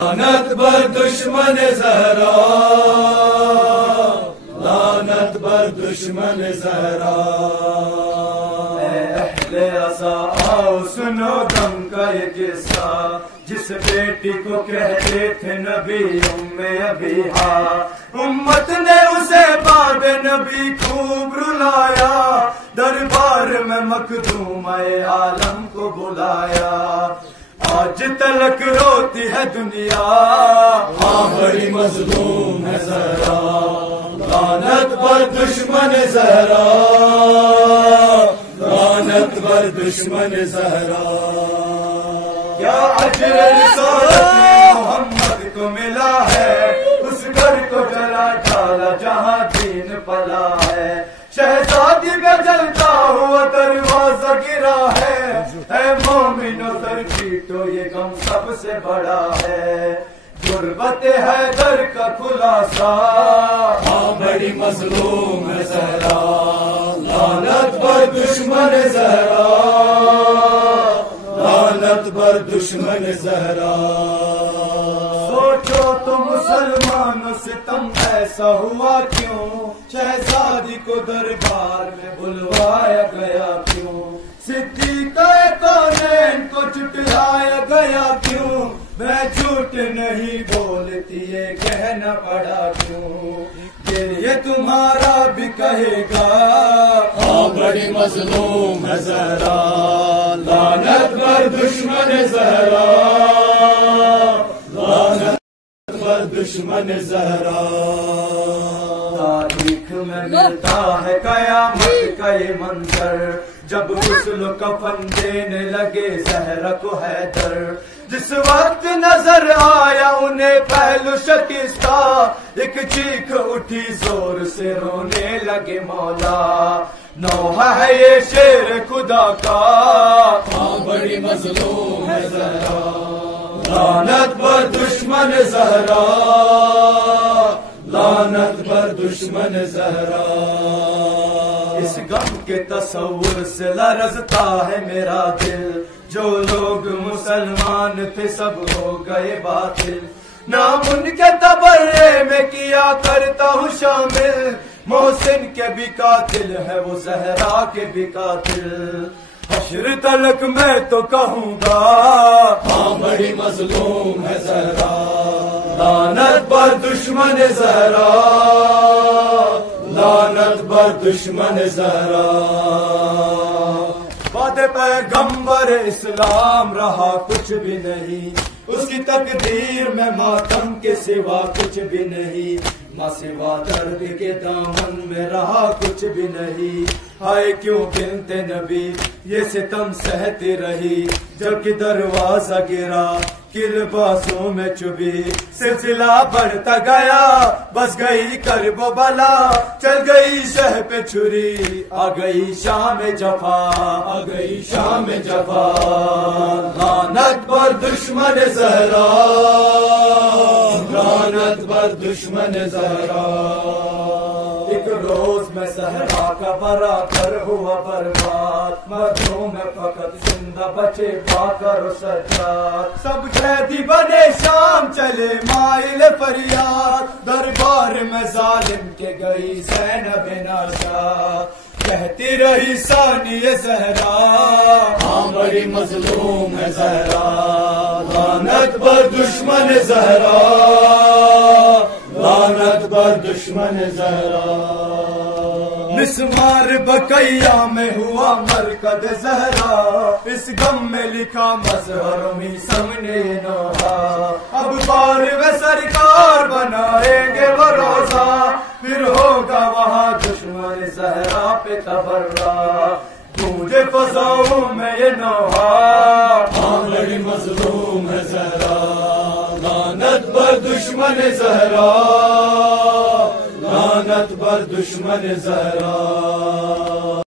لعنت بر دشمن زہرا، لعنت بر دشمن زہرا۔ اے اہل عزا آؤ سنو غم کا یہ قصہ، جس بیٹی کو کہتے تھے نبی ام ابیہا، امت نے اسے بعد نبی خوب رلایا، دربار میں مخدوم عالم کو بلایا۔ آج تلک روتی ہے دنیا، ہاں بڑی مظلوم ہے زہرا، لعنت بر دشمن زہرا، لعنت بر دشمن زہرا۔ کیا اجر رسالت محمد کو ملا ہے، اس گھر کو جلا ڈالا جہاں دین پلا ہے، شہزادی کا جلتا ہوا دروازہ گرا ہے، اے مومنو سر پیٹو یہ غم سب سے بڑا ہے، غربت حیدر کا خلاصہ، ہاں بڑی مظلوم ہے زہرا، لعنت بر دشمن زہرا، لعنت بر دشمن زہرا۔ سوچو تو مسلمانوں ستم ایسا ہوا کیوں، شہزادی کو دربار میں بلوایا گیا کیوں، صدیقہ کونین کو جھٹلایا گیا کیوں، میں جھوٹ نہیں بولتی یہ کہنا پڑا کیوں، یہ تمہارا بھی کہے گا، ہاں بڑی مظلوم ہے زہرا، لعنت بر دشمن زہرا، لعنت بر دشمن زہرا۔ تاریخ میں ملتا ہے قیامت کا یہ منظر، جب غسل کفن دینے لگے زہرا کو حیدر، جس وقت نظر آیا انہیں پہلو شکستہ، ایک چیخ اٹھی زور سے رونے لگے مولا، نوحہ ہے یہ شیر خدا کا، ہاں بڑی مظلوم ہے زہرا، لعنت بر دشمن زہرا، لعنت بر دشمن زہرا۔ اس غم کے تصور سے لرزتا ہے میرا دل، جو لوگ مسلمان تھے سب ہو گئے باطل، نام ان کے تبرے میں کیا کرتا ہوں شامل، محسن کے بھی قاتل ہے وہ زہرا کے بھی قاتل، حشر تلک میں تو کہوں گا، ہاں بڑی مظلوم ہے زہرا، لعنت بر دشمن زہرا، لعنت بر دشمن زہرا۔ بعد پیغمبر اسلام رہا کچھ بھی نہیں، اس کی تقدیر میں ماتم کے سوا کچھ بھی نہیں، ماں سوا درد کے دامن میں رہا کچھ بھی نہیں، ہائے کیوں بنت نبی یہ ستم سہتی رہی، جب کہ دروازہ گرا کہ لباسوں میں چبھی، سلسلہ بڑھتا گیا بس گئی کرب و بلا، چل گئی شہ پہ چھری، آ گئی شام جفا، آ گئی شام جفا، لعنت بر دشمن زہرا، لعنت بر دشمن زہرا۔ ایک روز میں صحرا کا برابر ہوا برباد، مردوں میں فقط زندہ بچے باقر و سجاد، سب قیدی بنے شام چلے مائل فریاد، دربار میں ظالم کے گئی زینب ناشا، کہتی رہی ثانی زہرا، ہاں بڑی مظلوم ہے زہرا، لعنت بر دشمن زہرا، لعنت بر دشمن زہرا۔ مسمار بقیہ میں ہوا مرکد زہرا، اس غم میں لکھا مظہر میثم نے نوحہ، اب بار و سرکار بنائیں گے وہ روزہ، پھر ہوگا وہاں دشمن زہرا پہ تبرہ، گونجے فضاؤں میں یہ نوحہ، ہاں بڑی مظلوم ہے زہرا، لعنت بر دشمن زہرا، لعنت بر دشمن زہرا۔